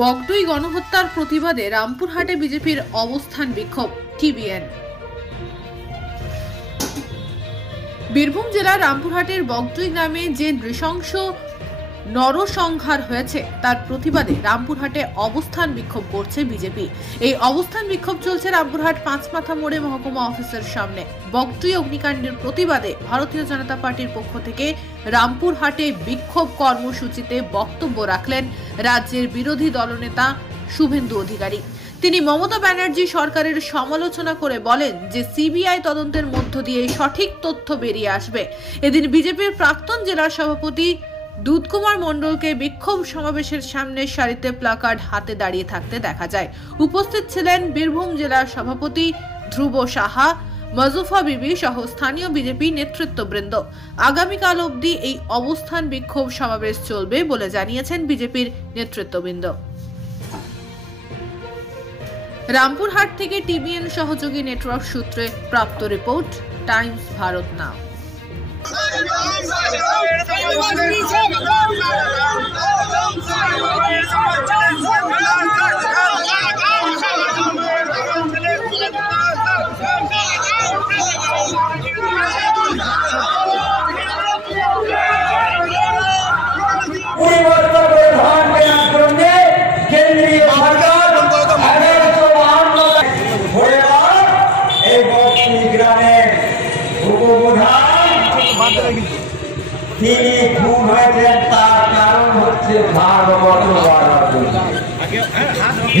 বগটুই গণহত্যার প্রতিবাদে রামপুরহাটে বিজেপির অবস্থান বিক্ষোভ টিবিএন। বীরভূম জেলার রামপুরহাটের বগটুই গ্রামে যে নৃশংস নরসংহার হয়েছে তার প্রতিবাদে রামপুরহাটে অবস্থান বিক্ষোভ করছে বিজেপি। এই অবস্থান বিক্ষোভ চলছে রামপুরহাট পাঁচমাথা মোড়ে মহকুমা অফিসের সামনে। বগটুই অগ্নিকাণ্ডের প্রতিবাদে ভারতীয় জনতা পার্টির পক্ষ থেকে রামপুরহাটে বিক্ষোভ কর্মসূচিতে বক্তব্য রাখলেন রাজ্যের বিরোধী দলনেতা শুভেন্দু অধিকারী। তিনি মমতা ব্যানার্জি সরকারের সমালোচনা করে বলেন যে সিবিআই তদন্তের মধ্য দিয়ে সঠিক তথ্য বেরিয়ে আসবে। এদিন বিজেপির প্রাক্তন জেলা সভাপতি দুধকুমার মণ্ডলকে বিক্ষোভ সমাবেশের সামনে সারিতে প্লাকার্ড হাতে দাঁড়িয়ে থাকতে দেখা যায়। উপস্থিত ছিলেন বীরভূম জেলার সভাপতি ধ্রুব সাহা, মজুফা বিবি সহ স্থানীয় বিজেপি নেতৃত্ববৃন্দ। আগামীকাল অবধি এই অবস্থান বিক্ষোভ সমাবেশ চলবে বলে জানিয়েছেন বিজেপির নেতৃত্ববৃন্দ। রামপুরহাট থেকে টিবিএন সহযোগী নেটওয়ার্ক সূত্রে প্রাপ্ত রিপোর্ট, টাইমস ভারত নাও। তিনি খুন হয়েছেন তার কারণ হচ্ছে ভাগবত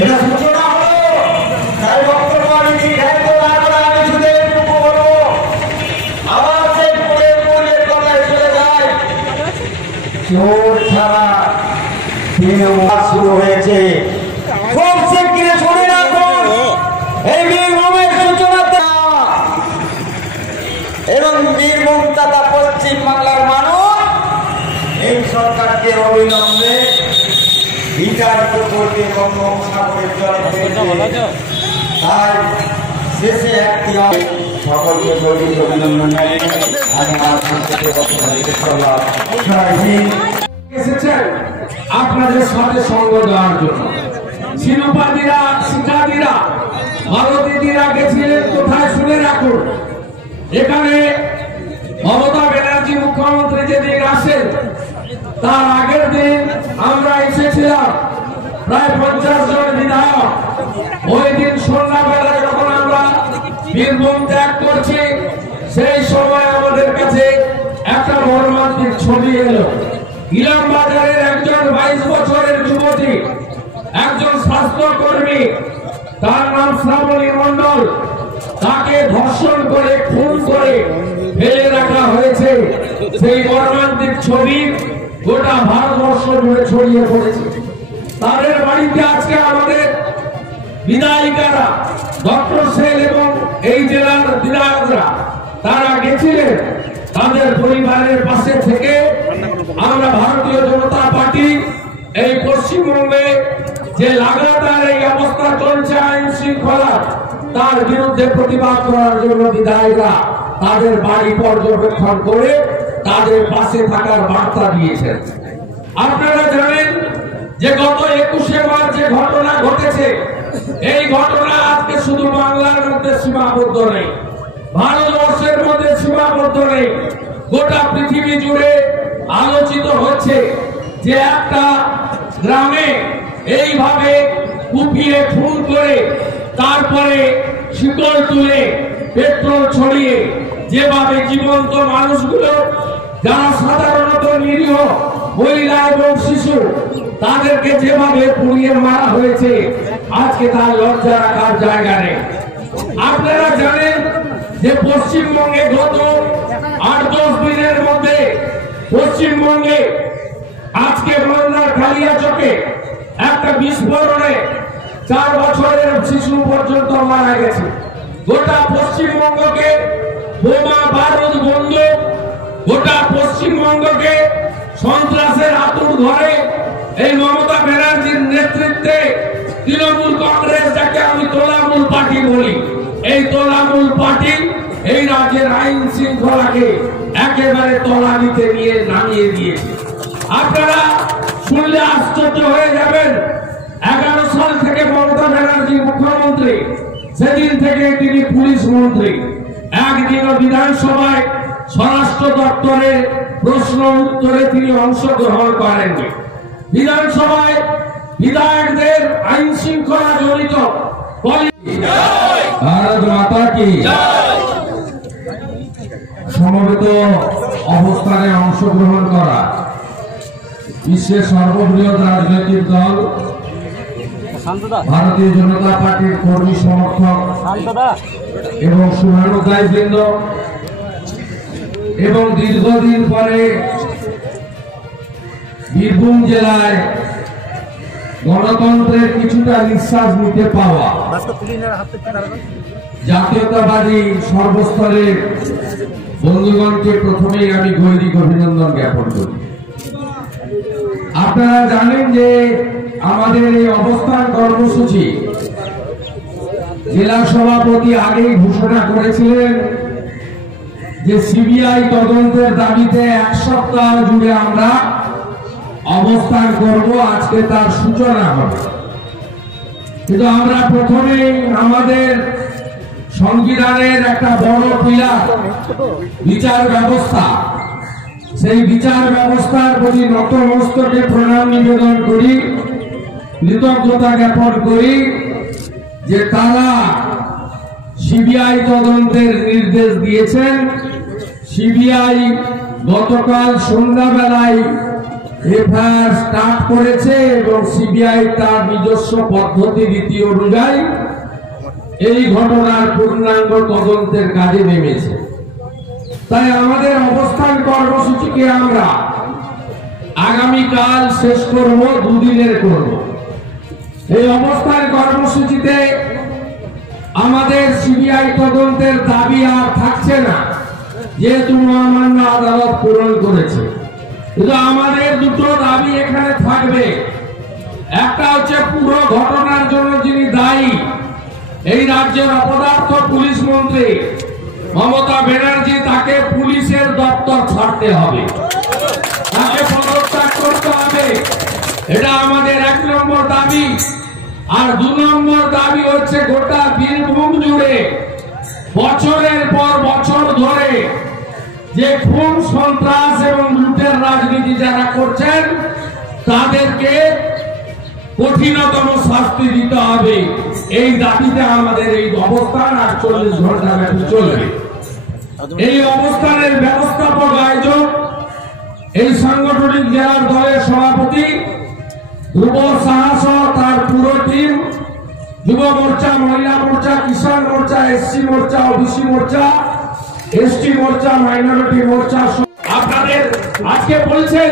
এটা সূচনা হলো। তাই বক্তব্য আমি দীর্ঘায়িত না করে আমি শুধু এটুকু বলবো, আবার সেই পূর্বের কথায় চলে যায়। চোর ছাড়া তৃণমূল শুরু হয়েছে। খুব শিগগিরই শুনে রাখুন এই বীরভূমের সূচনা এবং বীরভূম তথা পশ্চিম বাংলার মানুষ এই সরকারকে অবিলম্বে বিচারিত করতে বঙ্গোপসাগরের জলে। তাই শেষে একটি সকলকে গভীর অভিনন্দন এসেছেন আপনাদের সাথে সঙ্গ দেওয়ার জন্য। শিরোপাদিরা, শিক্ষাদিরা, ভারতীয়রা গেছিলেন কোথায় শুনে রাখুন। এখানে মমতা ব্যানার্জি মুখ্যমন্ত্রী যেদিন আসেন তার আগের দিন আমরা এসেছিলাম প্রায় 50 জন বিধায়ক। ওই দিন সন্ধ্যাবেলা যখন আমরা বীরভূম ত্যাগ করছি সেই সময় আমাদের কাছে একটা মর্মান্তিক ছবি এলো। ইলামবাজারের একজন 22 বছরের যুবতী, একজন স্বাস্থ্যকর্মী, তার নাম শ্রাবণী মণ্ডল, তাকে ধর্ষণ করে খুন করে ফেলে রাখা হয়েছে। সেই মর্মান্তিক ছবি গোটা ভারতবর্ষ জুড়ে ছড়িয়ে পড়েছে। তাদের বাড়িতে আজকে আমাদের বিধায়িকারা, ডক্টর সেল এবং এই জেলার বিধায়করা তারা গেছিলেন। তাদের পরিবারের পাশে থেকে আমরা ভারতীয় জনতা পার্টি এই পশ্চিমবঙ্গে যে লাগাতার এই অবস্থা চলছে আইন শৃঙ্খলা, তার বিরুদ্ধে প্রতিবাদ করার জন্য বিধায়করা তাদের বাড়ি পর্যবেক্ষণ করে তাদের পাশে থাকার বার্তা দিয়েছেন। আপনারা জানেন যে গত 21শে মার্চ যে ঘটনা ঘটেছে, এই ঘটনা আজকে শুধু বাংলার মধ্যে সীমাবদ্ধ নেই, ভারতবর্ষের মধ্যে সীমাবদ্ধ নেই, গোটা পৃথিবী জুড়ে আলোচিত হচ্ছে যে একটা গ্রামে এইভাবে কুপিয়ে খুন করে তারপরে শিকল তুলে পেট্রোল ছড়িয়ে যেভাবে জীবন্ত মানুষগুলো যারা সাধারণত নিরীহ মহিলা এবং শিশু তাদেরকে যেভাবে পুড়িয়ে মারা হয়েছে, আজকে তার লজ্জা রাখার জায়গা নেই। আপনারা জানেন যে পশ্চিমবঙ্গে গত 8-10 দিনের মধ্যে পশ্চিমবঙ্গে আজকে মালদার কালিয়াচকে একটা বিস্ফোরণে 4 বছরের শিশু পর্যন্ত মারা গেছে। গোটা পশ্চিমবঙ্গকে বোমা বারুদ বন্দুক, গোটা পশ্চিমবঙ্গকে সন্ত্রাসের আতুর ধরে এই মমতা ব্যানার্জির নেতৃত্বে তৃণমূল কংগ্রেস, যাকে আমি তোলামূল পার্টি বলি, এই তোলামূল পার্টি এই রাজ্যের আইন শৃঙ্খলাকে একেবারে তলানিতে নিয়ে নামিয়ে দিয়েছে। আপনারা শুনলে আশ্চর্য হয়ে যাবেন। মুখ্যমন্ত্রী, সেদিন থেকে তিনি পুলিশ মন্ত্রী। একদিনও বিধানসভায় স্বরাষ্ট্র দপ্তরের প্রশ্ন উত্তরে তিনি অংশগ্রহণ করেননি। বিধানসভায় বিধায়কদের আইন শৃঙ্খলা জড়িত ভারত মাতা কি সমবেত অবস্থানে অংশগ্রহণ করা বিশ্বের সর্ববৃহৎ রাজনৈতিক দল ভারতীয় জনতা পার্টির কর্মী সমর্থক এবং শুভানুধ্যায়ীবৃন্দ এবং দীর্ঘদিন পরে বীরভূম জেলায় গণতন্ত্রের কিছুটা নিঃশ্বাস নিতে পাওয়া জাতীয়তাবাদী সর্বস্তরের বন্ধুগণকে প্রথমেই আমি গৈরিক অভিনন্দন জ্ঞাপন করি। আপনারা জানেন যে আমাদের এই অবস্থান কর্মসূচি জেলা সভাপতি আগেই ঘোষণা করেছিলেন যে সিবিআই তদন্তের দাবিতে এক সপ্তাহ জুড়ে আমরা অবস্থান করব। আজকে তার সূচনা হবে, কিন্তু আমরা প্রথমেই আমাদের সংবিধানের একটা বড় পিলার বিচার ব্যবস্থা, সেই বিচার ব্যবস্থার প্রতি নতমস্তকে প্রণাম নিবেদন করি, কৃতজ্ঞতা জ্ঞাপন করি যে তারা সিবিআই তদন্তের নির্দেশ দিয়েছেন। সিবিআই গতকাল সন্ধ্যাবেলায় এফআইআর স্টার্ট করেছে এবং সিবিআই তার নিজস্ব পদ্ধতি রীতি অনুযায়ী এই ঘটনার পূর্ণাঙ্গ তদন্তের কাজে নেমেছে। তাই আমাদের অবস্থান কর্মসূচিকে আমরা আগামীকাল শেষ করব, দুদিনের করব। এই অবস্থান কর্মসূচিতে আমাদের সিবিআই তদন্তের দাবি আর থাকছে না, যেহেতু মহামান্য আদালত পূরণ করেছে। কিন্তু আমাদের দুটো দাবি এখানে থাকবে। একটা হচ্ছে পুরো ঘটনার জন্য যিনি দায়ী, এই রাজ্যের অপদার্থ পুলিশ মন্ত্রী মমতা ব্যানার্জি, তাকে পুলিশের দপ্তর ছাড়তে হবে, তাকে পদত্যাগ করতে হবে। এটা আমাদের 1 নম্বর দাবি। আর 2 নম্বর দাবি হচ্ছে গোটা বীরভূম জুড়ে বছরের পর বছর ধরে যে খুন সন্ত্রাস এবং লুটের রাজনীতি যারা করছেন তাদেরকে কঠিনতম শাস্তি দিতে হবে। এই দাবিতে আমাদের এই অবস্থান 48 ঘন্টা ব্যাপী চলবে। এই অবস্থানের ব্যবস্থাপক আয়োজক এই সাংগঠনিক জেলার দলের সভাপতি ধ্রুব সাহা সহ তার পুরো টিম, যুব মোর্চা, মহিলা মোর্চা, কিষাণ মোর্চা, এসসি মোর্চা, ওবিসি মোর্চা, এসটি মোর্চা, মাইনরিটি মোর্চা। আপনাদের আজকে বলছেন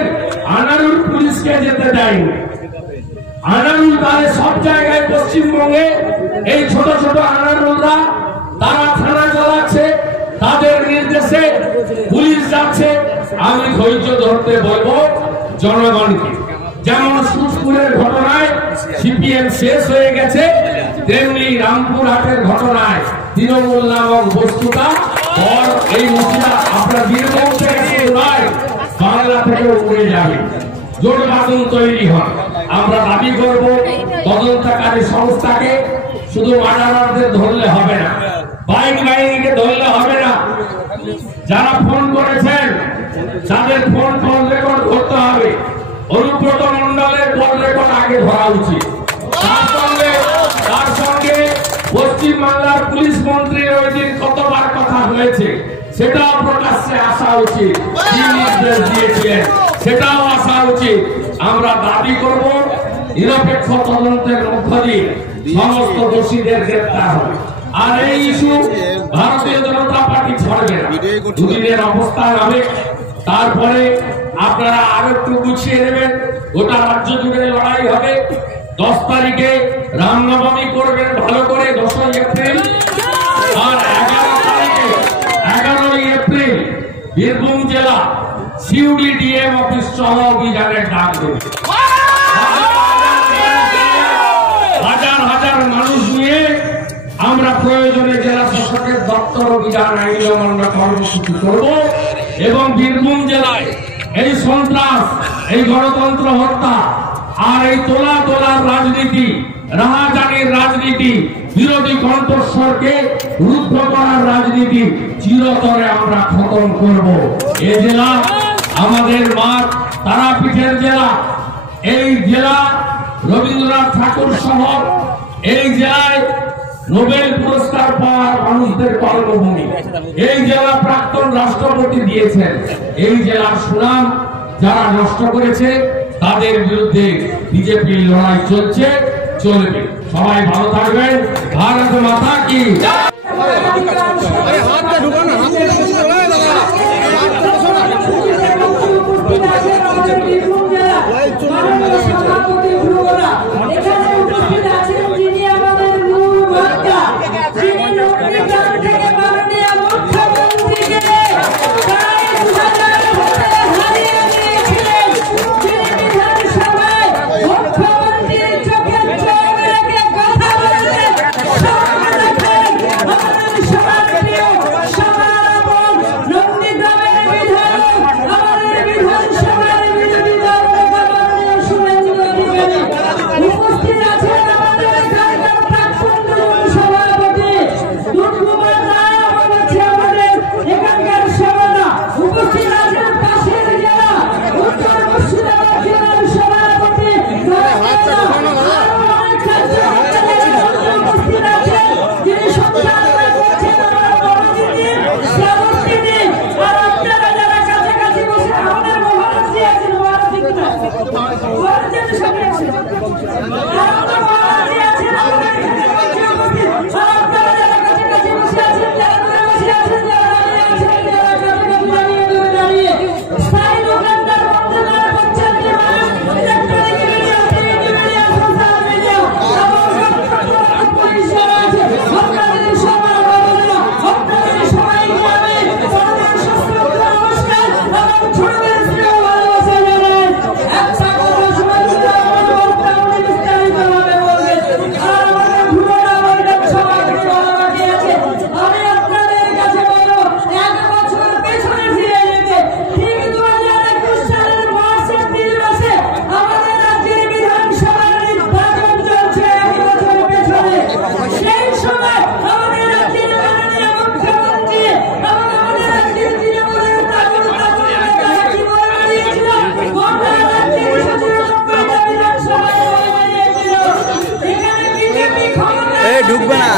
আনারুল পুলিশকে যেতে দেয়নি। আনারুল তাহলে সব জায়গায় পশ্চিমবঙ্গে এই ছোট ছোট আনারুলরা তারা থানা চালাচ্ছে, তাদের নির্দেশে পুলিশ যাচ্ছে। আমি ধৈর্য ধরতে বলবো জনগণকে। যেমন সুজপুরের ঘটনায় সিপিএম শেষ হয়ে গেছে, তেমনি রামপুরহাটের ঘটনায় তৃণমূল নামক বস্তুটা এই মুখিয়া আপনার বীরভূম থেকে নয়, বাংলা থেকে উড়ে যাবে। জোট বাঁধন তৈরি হয়। আমরা দাবি করব তদন্তকারী সংস্থাকে শুধু মার্ডারারদের ধরলে হবে না, বাইক বাহিনীকে ধরলে হবে না। যারা ফোন করেছেন তাদের ফোন কল রেকর্ড করতে হবে। অনুব্রত মন্ডলের কল রেকর্ড আগে ধরা উচিত। তার সঙ্গে পশ্চিমবাংলার পুলিশ মন্ত্রীর ওই দিন কতবার কথা হয়েছে সেটাও প্রকাশ্যে আসা উচিত, কি নির্দেশ দিয়েছিলেন সেটাও আসা উচিত। আমরা দাবি করব নিরপেক্ষ তদন্তের মধ্য দিয়ে সমস্ত দোষীদের গ্রেফতার হবে। আর এই ইস্যু ভারতীয় জনতা পার্টি ছাড়বে না। দুদিনের অবস্থান হবে, তারপরে আপনারা আরো একটু গুছিয়ে নেবেন। গোটা রাজ্য জুড়ে লড়াই হবে। 10 তারিখে রামনবমী করবেন ভালো করে, 10ই এপ্রিল। আর 11ই এপ্রিল বীরভূম জেলা সিউডি ডিএম অফিস সহ অভিযানের ডাক দেবে। হাজার হাজার মানুষ নিয়ে আমরা প্রয়োজনে জেলা শাসকের দপ্তর অভিযান আইন অমান্য কর্মসূচি করব এবং বীরভূম জেলায় এই সন্ত্রাস, এই গণতন্ত্র হত্যা আর এই তোলার রাজনীতি, রাহাজানির রাজনীতি রাজনীতি, বিরোধী কণ্ঠস্বরকে রুদ্ধ করার রাজনীতি চিরতরে আমরা খতম করব। এই জেলা আমাদের মা তারাপীঠের জেলা। এই জেলা রবীন্দ্রনাথ ঠাকুর শহর। এই জেলায় নোবেল পুরস্কার পাওয়া মানুষদের কর্মভূমি। এই জেলা প্রাক্তন রাষ্ট্রপতি দিয়েছেন। এই জেলার সুনাম যারা নষ্ট করেছে তাদের বিরুদ্ধে বিজেপির লড়াই চলছে, চলবে। সবাই ভালো থাকবেন। ভারত মাতা কি জয়। ঢুকবে না।